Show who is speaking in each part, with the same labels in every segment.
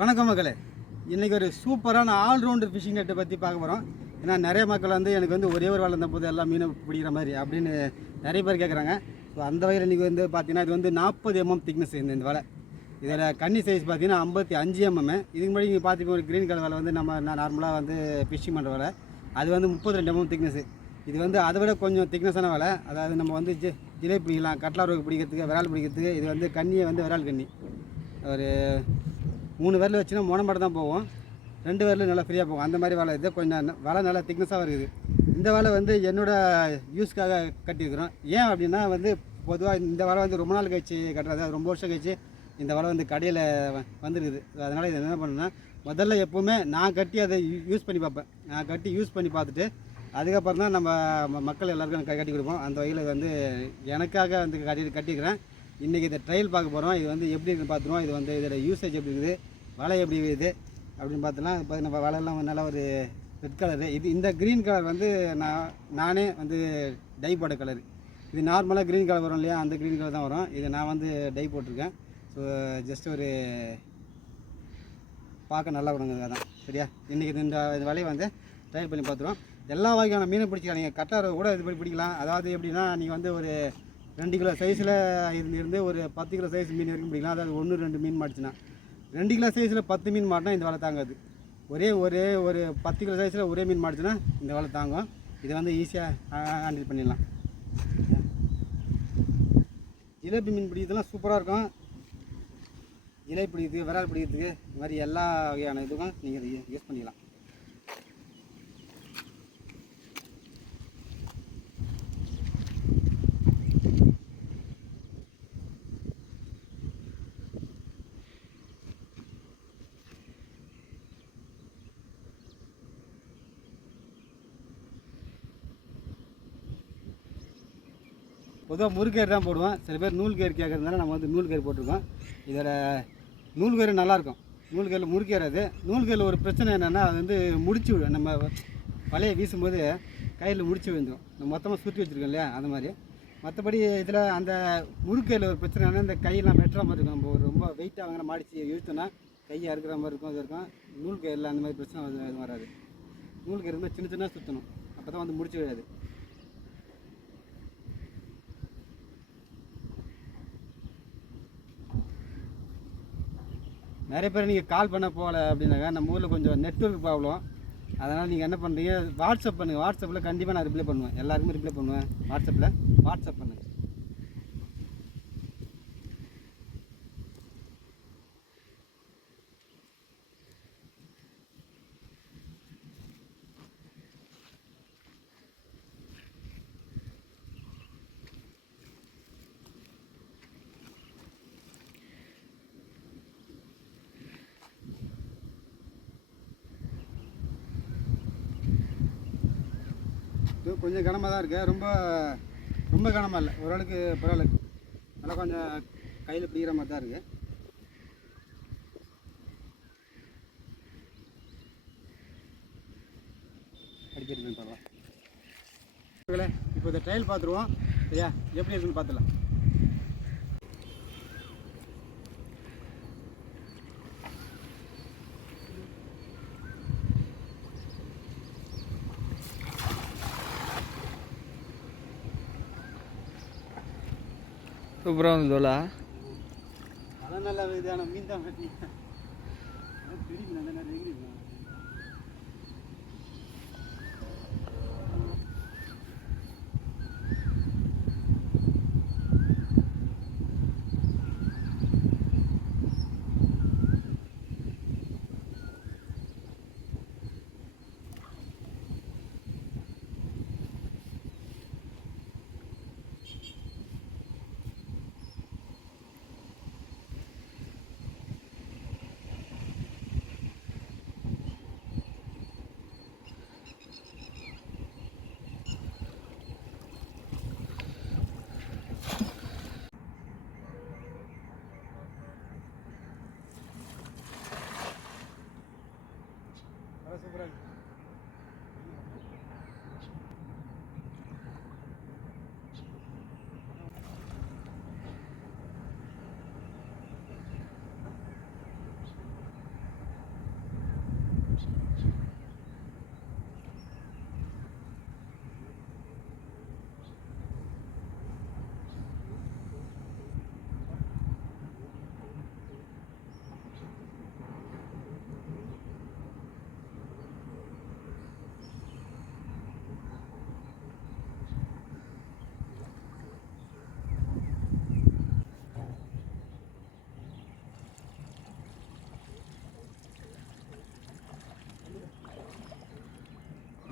Speaker 1: வணக்கம் மக்களே. இன்றைக்கி ஒரு சூப்பரான ஆல்ரவுண்டர் ஃபிஷிங் நெட்டை பற்றி பார்க்க போகிறோம் ஏன்னா நிறைய மக்கள் வந்து எனக்கு வந்து ஒரே ஒரு வளர்ந்த போது எல்லாம் மீனை பிடிக்கிற மாதிரி அப்படின்னு நிறைய பேர் கேட்குறாங்க ஸோ அந்த வகையில் இன்றைக்கி வந்து பார்த்தீங்கன்னா இது வந்து நாற்பது எம்எம் திக்னஸ் இந்த இந்த வலை. இதில் கன்னி சைஸ் பார்த்தீங்கன்னா ஐம்பத்தி அஞ்சு எம்எம் இதுக்கு முன்னாடி நீங்கள் பார்த்துக்கோ ஒரு க்ரீன் கலர் வலை வந்து நம்ம நார்மலாக வந்து ஃபிஷிங் பண்ணுற வலை. அது வந்து முப்பத்தி ரெண்டு எம்எம் திக்னஸ் இது வந்து அதை விட கொஞ்சம் திக்னஸான வலை. அதாவது நம்ம வந்து ஜி ஜிலேபி பிடிக்கலாம் கட்லா ரோக்கு பிடிக்கிறதுக்கு விரால் பிடிக்கிறதுக்கு இது வந்து கண்ணியை வந்து விரால் கண்ணி ஒரு மூணு விரல் வச்சுன்னா மட்டும் தான் போகும். ரெண்டு விரலும் நல்லா ஃப்ரீயாக போகும். அந்த மாதிரி வலை இது. கொஞ்சம் வலை நல்லா திக்னஸாக இருக்குது. இந்த வலை வந்து என்னோடய யூஸ்க்காக கட்டியிருக்கிறோம். ஏன் அப்படின்னா வந்து பொதுவாக இந்த வலை வந்து ரொம்ப நாள் கழிச்சு கட்டுறது அது ரொம்ப வருஷம் கழிச்சு இந்த வலை வந்து கடையில் வந்துருக்குது. அதனால் இது என்ன பண்ணுன்னா முதல்ல எப்போவுமே நான் கட்டி அதை யூஸ் பண்ணி பார்ப்பேன். நான் கட்டி யூஸ் பண்ணி பார்த்துட்டு அதுக்கப்புறம் தான் நம்ம மக்கள் எல்லாருக்கும் க- கட்டி கொடுப்போம். அந்த வகையில் வந்து எனக்காக வந்து கட்டி கட்டிக்கிறேன் இன்றைக்கி இதை ட்ரையல் பார்க்க போகிறோம் இது வந்து எப்படி இருக்குன்னு பார்த்துருவோம். இது வந்து இதோட யூசேஜ் எப்படி இருக்குது வலை எப்படி இருக்குது அப்படின்னு பார்த்தோம்னா இப்போ நம்ம வலையெல்லாம் நல்லா ஒரு ரெட் கலரு இது இந்த க்ரீன் கலர் வந்து நான் நானே வந்து டை போட்ட கலர் இது நார்மலாக க்ரீன் கலர் வரும் இல்லையா? அந்த க்ரீன் கலர் தான் வரும். இது நான் வந்து டை போட்டிருக்கேன். ஸோ ஜஸ்ட் ஒரு பார்க்க நல்லா கொடுங்க தான் சரியா? இன்றைக்கி இந்த வலையை வந்து ட்ரையல் பண்ணி பார்த்துருவோம். எல்லா வகையான மீனை பிடிச்சிக்கலாம். நீங்கள் கட்டாரை கூட இது பண்ணி பிடிக்கலாம். அதாவது எப்படின்னா நீங்கள் வந்து ஒரு ரெண்டு கிலோ சைஸில் இருந்து இருந்து ஒரு பத்து கிலோ சைஸ் மீன் வரைக்கும் பிடிக்கலாம் அதாவது ஒன்று ரெண்டு மீன் மாட்டுச்சுன்னா. ரெண்டு கிலோ சைஸில் பத்து மீன் மாட்டினா இந்த வலை தாங்காது. ஒரே ஒரே ஒரு பத்து கிலோ சைஸில் ஒரே மீன் மாட்டுச்சுன்னா இந்த வலை தாங்கும். இதை வந்து ஈஸியாக ஹேண்டில் பண்ணிடலாம். ஜிலேபி மீன் பிடிக்கிறதுலாம் சூப்பராக இருக்கும். இலை பிடிக்கிறதுக்கு விரால் பிடிக்கிறதுக்கு இந்த மாதிரி எல்லா வகையான இதுக்கும் நீங்கள் யூஸ் பண்ணிக்கலாம். பொதுவாக முறுக்கேறு தான் போடுவோம். சில பேர் நூல் கயிறு கேட்குறதுனால நம்ம வந்து நூல் கயிறு போட்டிருக்கோம். இதோட நூல் கயிறு நல்லாயிருக்கும் நூல் கயிறில் முறுக்கேறாது நூல் கயிறில் ஒரு பிரச்சனை என்னென்னா அது வந்து முடிச்சு விடும். நம்ம வலையை வீசும்போது கையில் முடிச்சு விழுந்துடும் நம்ம மொத்தமாக சுற்றி வச்சுருக்கோம் இல்லையா? அந்த மாதிரி. மற்றபடி இதில் அந்த முறுக்கையில் ஒரு பிரச்சனை என்னென்னா இந்த கையெல்லாம் வெட்டுற மாதிரி இருக்கும். நம்ம ஒரு ரொம்ப வெயிட்டாக வாங்கின மாடிச்சு இழுத்தோன்னா கையை அறுக்கிற மாதிரி இருக்கும். அது இருக்கும் நூல் கயிறில் அந்த மாதிரி பிரச்சனை எதுவும் வராது. நூல் கயிறு இருந்தால் சின்ன சின்ன சுற்றணும் அப்போ தான் வந்து முடிச்சு விடாது நிறைய பேர் நீங்கள் கால் பண்ண போகல அப்படின்னாக்கா நம்ம ஊரில் கொஞ்சம் நெட்ஒர்க் ப்ராப்ளம் அதனால் நீங்கள் என்ன பண்ணுறீங்க வாட்ஸ்அப் பண்ணுங்கள் வாட்ஸ்அப்பில் கண்டிப்பாக நான் ரிப்ளை பண்ணுவேன். எல்லாருக்குமே ரிப்ளை பண்ணுவேன். வாட்ஸ்அப்பில் வாட்ஸ்அப் பண்ணுங்கள் இது கொஞ்சம் கனமாக தான் இருக்குது ரொம்ப ரொம்ப கனமாக இல்லை. ஓரளவுக்கு பரவாயில்ல. நல்லா கொஞ்சம் கையில் பிடிக்கிற மாதிரி தான் இருக்குது அடிக்கிறது பரவாயில்ல. இப்போ இந்த ட்ரையல் பார்த்துருவோம். ஐயா எப்படி இருக்குன்னு பார்த்துலாம்
Speaker 2: சூப்பராக வந்து தோலா?
Speaker 1: அதான் நல்லா இது ஆனால் மீன் தான் no Brasil.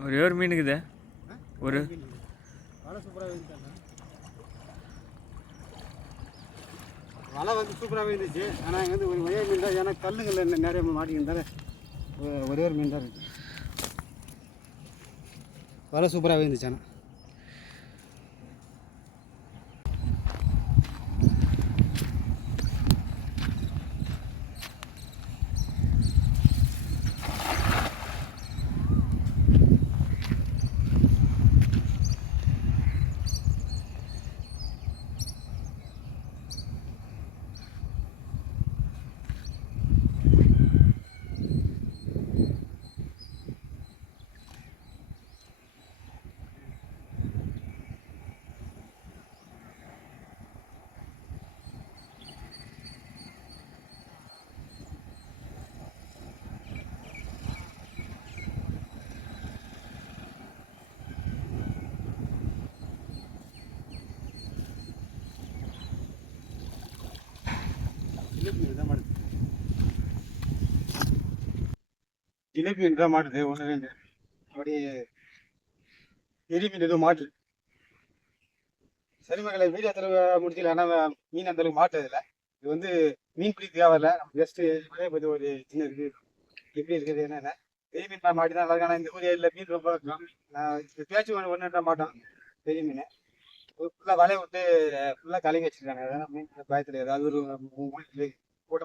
Speaker 2: ஒரே ஒரு மீன் இருக்குதே ஒரு.
Speaker 1: வலை சூப்பராக இருந்துச்சு வலை வந்து சூப்பராகவே இருந்துச்சு ஆனால் இங்கே வந்து ஒரு ஒரே மீன் தான். ஏன்னா கல்லுங்களில் நிறைய மாட்டிக்கிட்டால ஒரே ஒரு மீன் தான் இருக்குது வலை சூப்பராகவே இருந்துச்சு ஆனால் ஜிலேபி தான் மாட்டுது ஒன்று ரெண்டு. அப்படியே எரிமீன் எதுவும் மாட்டுது சரி மக்களை வீடியோ தடவை முடிச்சல ஆனால் மீன் அந்த அளவுக்கு மாட்டுறதில்ல இது வந்து மீன் பிடி தேவையில்ல. நம்ம ஜஸ்ட்டு மழையை பற்றி ஒரு சின்ன இது. எப்படி இருக்குது என்னென்ன. பெரிய மீன் நான் மாட்டி தான் நல்லா ஆனால் இந்த ஊரில் மீன் ரொம்ப கம்மி நான் பேச்சு ஒன்று ஒன்று மாட்டோம். பெரிய மீன். ஃபுல்லாக வலையை விட்டு ஃபுல்லாக கலங்கி வச்சுருக்காங்க. அதனால் மீன் பயத்தில் ஏதாவது ஒரு மூணு போட்ட